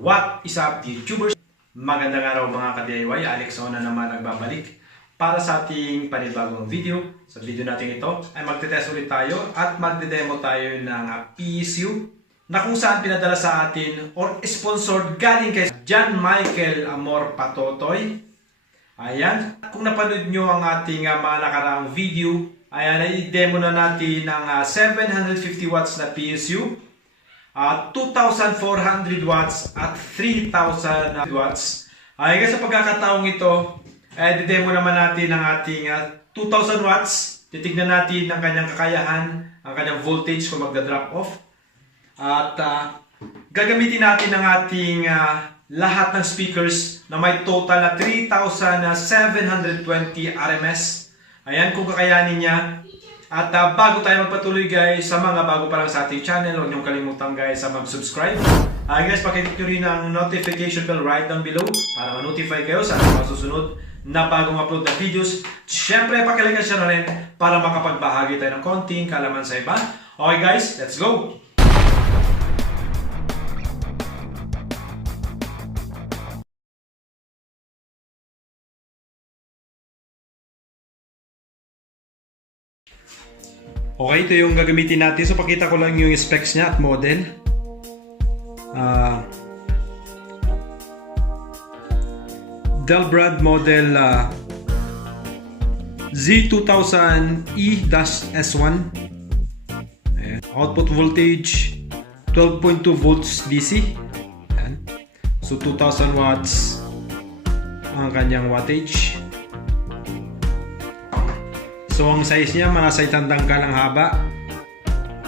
What is up, YouTubers? Magandang araw mga ka-DIY. Alex na naman nagbabalik para sa ating panibagong video. Sa video natin ito ay magte-test ulit tayo at magde-demo tayo ng PSU na kung saan pinadala sa atin or sponsored galing kay John Michael Amor Patotoy. Ayan, kung napanood nyo ang ating mga nakaraang video, ayan, i-demo na natin ng 750 watts na PSU. 2,400 watts at 3,000 watts. Ay guys, sa pagkakataong ito, didemo naman natin ang ating 2,000 watts. Titignan natin ang kanyang kakayahan, ang kanyang voltage kung magda-drop off. At gagamitin natin ang ating lahat ng speakers na may total na 3,720 RMS. Ayan, kung kakayanin niya. At bago tayo magpatuloy guys, sa mga bago pa lang sa ating channel, huwag niyong kalimutan guys sa mag-subscribe. Guys, pakiclick nyo rin ang notification bell right down below para ma-notify kayo sa mga susunod na bagong upload na videos. Siyempre, pakilagyan siya na rin para makapagbahagi tayo ng konting kalaman sa iba. Okay guys, let's go! Okay, ito yung gagamitin natin. So, pakita ko lang yung specs niya at model. Delbrad model Z2000E-S1. Output voltage 12.2 volts DC. Ayan. So, 2,000 watts ang kanyang wattage. So, ang size niya, mga saitang dangkal ang haba.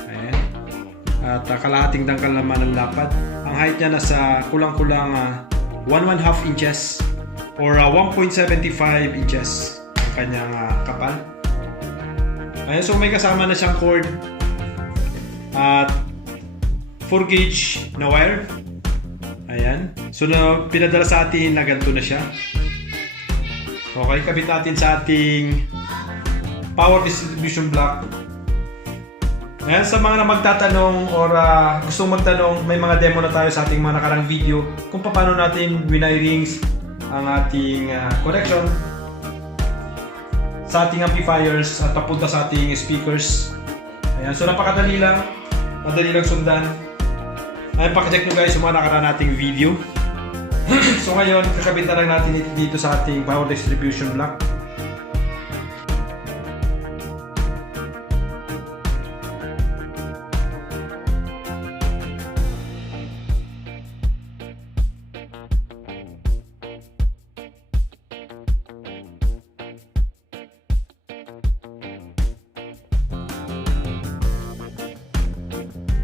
Ayan. At kalahating dangkal naman ang lapad. Ang height niya nasa kulang-kulang 1.5 inches or 1.75 inches ang kanyang kapal. Ayan, so may kasama na siyang cord at 4 gauge na wire. Ayan. So, pinadala sa atin na ganito na siya. Okay, kabit natin sa ating power distribution block. Ayan, sa mga na magtatanong or gustong magtanong, may mga demo na tayo sa ating mga nakarang video kung paano natin winirings ang ating connection sa ating amplifiers at papunta sa ating speakers. Ayan, so napakadali lang, madali lang sundan. Ayan, pakicheck nyo guys yung mga nakarang nating video. So ngayon, kakabit na lang natin dito sa ating power distribution block.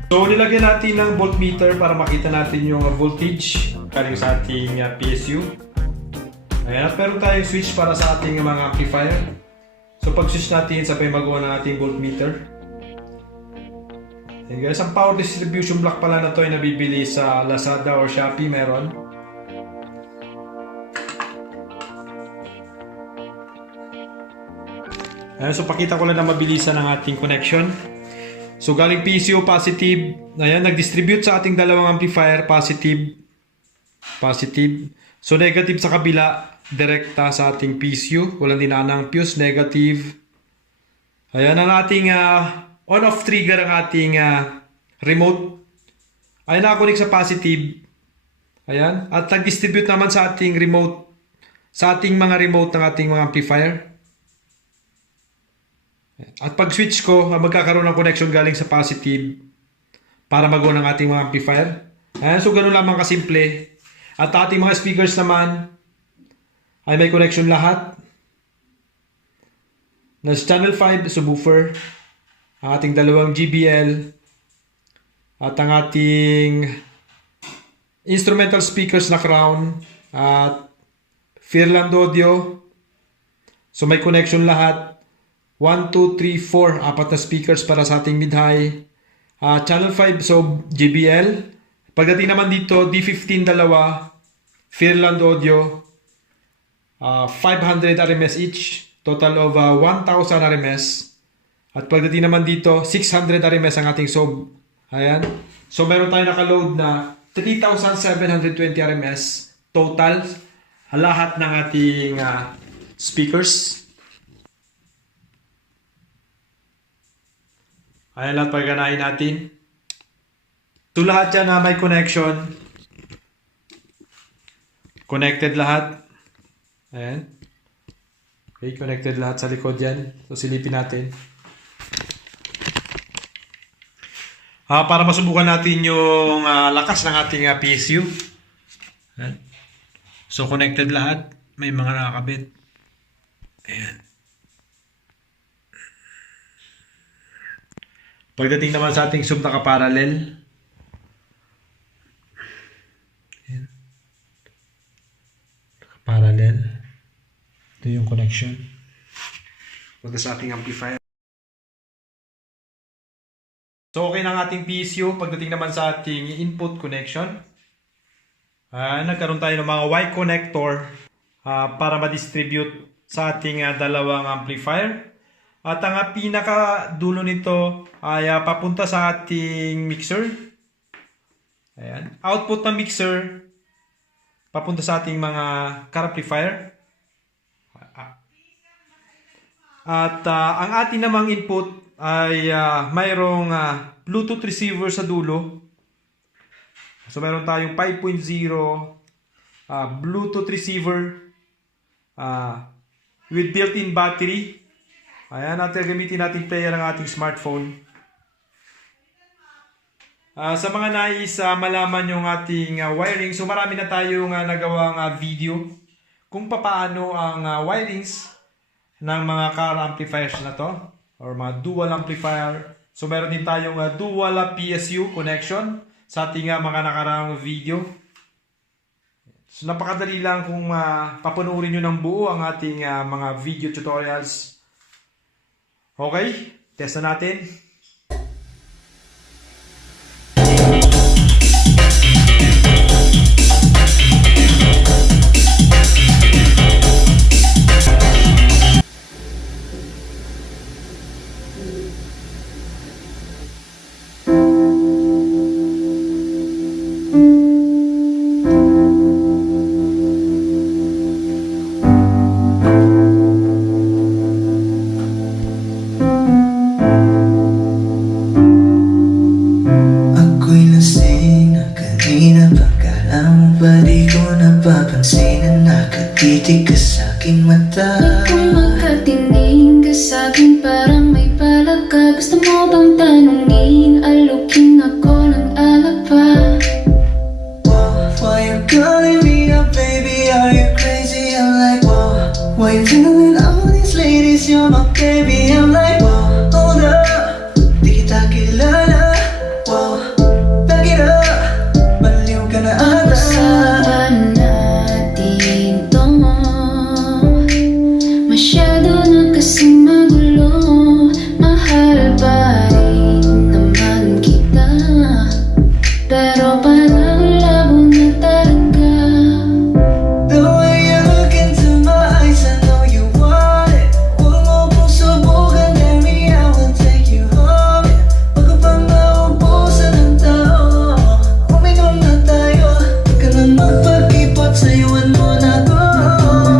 So, nilagyan natin ng voltmeter para makita natin yung voltage galing sa ating PSU. Ayan, at meron tayong switch para sa ating mga amplifier. So, pag-switch natin, sabay magawa ng ating voltmeter. Ayan guys, ang power distribution block pala na to ay nabibili sa Lazada or Shopee, meron. Ayan, so pakita ko lang na mabilisan ang ating connection. So, galing PSU positive. Ayan, nag-distribute sa ating dalawang amplifier, positive. Positive. So, negative sa kabila, direkta sa ating PSU. Walang dinanang fuse, negative. Ayan, ang ating on-off trigger, ang ating remote. Ayan, nakakunik sa positive. Ayan, at nag-distribute naman sa ating remote, sa ating mga remote ng ating mga amplifier. At pag switch ko, magkakaroon ng connection galing sa positive para magawa ng ating mga amplifier. Ayan, so ganun lamang kasimple. At ating mga speakers naman ay may connection lahat. Nasa channel 5 subwoofer. ang ating dalawang JBL, at ang ating instrumental speakers na Crown, at Fairland Audio. So may connection lahat. 1, 2, 3, 4. Apat na speakers para sa ating mid-high. Channel 5, so JBL. Pagdating naman dito, D15 dalawa. Fairland Audio. 500 RMS each. Total of 1,000 RMS. At pagdating naman dito, 600 RMS ang ating sob. Ayan. So meron tayo nakaload na 3,720 RMS total. Lahat ng ating speakers. Ayan lahat pagkanain natin. Ito lahat yan na may connection. Connected lahat. Ayan. Okay, connected lahat sa likod yan. So silipin natin. Para masubukan natin yung lakas ng ating PSU. Ayan. So connected lahat. May mga nakakabit. Ayan. Pagdating naman sa ating sub nakaparallel. Ayan. Nakaparallel. Ito yung connection. Punta sa ating amplifier. So okay na ang ating PSU. Pagdating naman sa ating input connection, nagkaroon tayo ng mga Y connector para ma-distribute sa ating dalawang amplifier. At ang pinaka dulo nito ay papunta sa ating mixer. Ayan. Output ng mixer papunta sa ating mga car amplifier. At ang ating namang input ay mayroong Bluetooth receiver sa dulo. So mayroon tayong 5.0 Bluetooth receiver with built-in battery. Ayan, at gamitin natin player ng ating smartphone. Sa mga nais malaman yung ating wiring, so marami na tayong nagawang video kung paano ang wirings ng mga car amplifiers na to, or mga dual amplifier. So meron din tayong dual PSU connection sa ating mga nakaraang video. So napakadali lang kung papanuorin nyo ng buo ang ating mga video tutorials. Okay, test na natin. Napapansin na nakatitig ka sa'king mata. Di ko makatingin ka sa'kin, parang may palak ka. Gusto mo bang tanungin, alukin ako ng alapa? Why you calling me up, baby? Are you crazy? I'm like, whoa. Why you telling all these ladies you're my baby? I'm like, whoa, hold up, di kita kilala. Whoa, back it up, baliw ka na ata. Pag-usapan natin to, masyado na kasing magulo. Mahal pa rin naman kita, pero parang labo na talaga. The way you look into my eyes, I know you want it. Huwag mo pong subukan, baby, I will take you home. Bago pa maubusan ng tao, uminom na tayo. Huwag ka na magpag-ipot, sayuan mo na ako.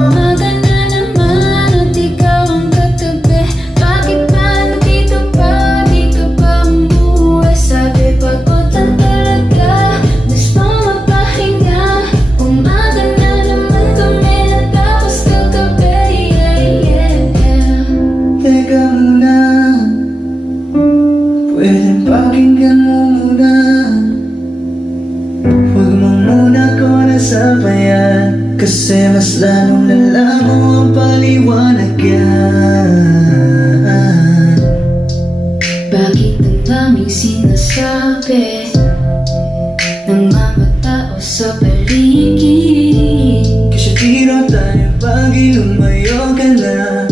Umaga na naman at ikaw ang katabi. Bakit ba nandito pa? Di ka ba umuwi? Sabi pagod lang talaga, gusto mapahinga. Umaga na naman kami natapos kagabi. Teka muna, pwedeng pakinggan mo muna. Huwag mo muna ko nasabayan, kasi mas lalong lalamo ang paliwanag yan. Bakit ang daming sinasabi ng mga tao sa paligid? Kasi di raw tayo bagay, lumayo ka na.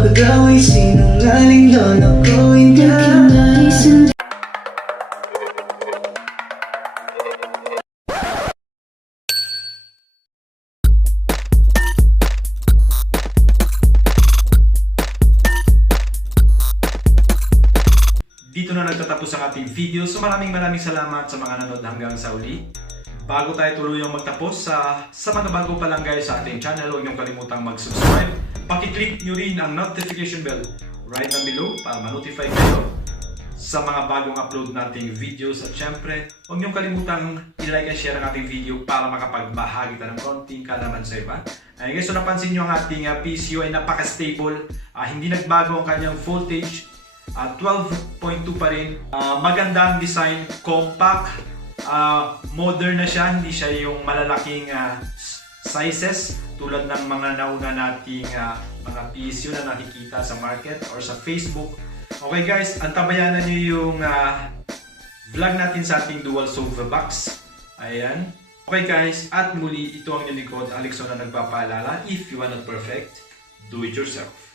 Ako daw ay sinungaling, lolokohin ka. Aking nais ang Dito na nagtatapos ang ating video. So maraming salamat sa mga nanood hanggang sa uli. Bago tayo tuluyang magtapos, sa mga bago pa lang guys sa ating channel, huwag niyong kalimutang mag-subscribe. Pakiclick nyo rin ang notification bell right down below para ma-notify kayo sa mga bagong upload nating videos. At syempre, huwag niyong kalimutang i-like and share ang ating video para makapagbahagi tayo ng konting kalaman sa iba. Ayun guys, so napansin nyo ang ating PCU ay napaka-stable. Hindi nagbago ang kanyang voltage. 12.2 pa rin. Magandang design, compact, modern na siya, hindi siya yung malalaking sizes tulad ng mga nauna nating mga PSU na nakikita sa market or sa Facebook. Okay guys, antabayanan nyo yung vlog natin sa ating dual sofa box. Ayan. Okay guys, at muli ito ang nilikod, Alexon na nagpapaalala, if you are not perfect, do it yourself.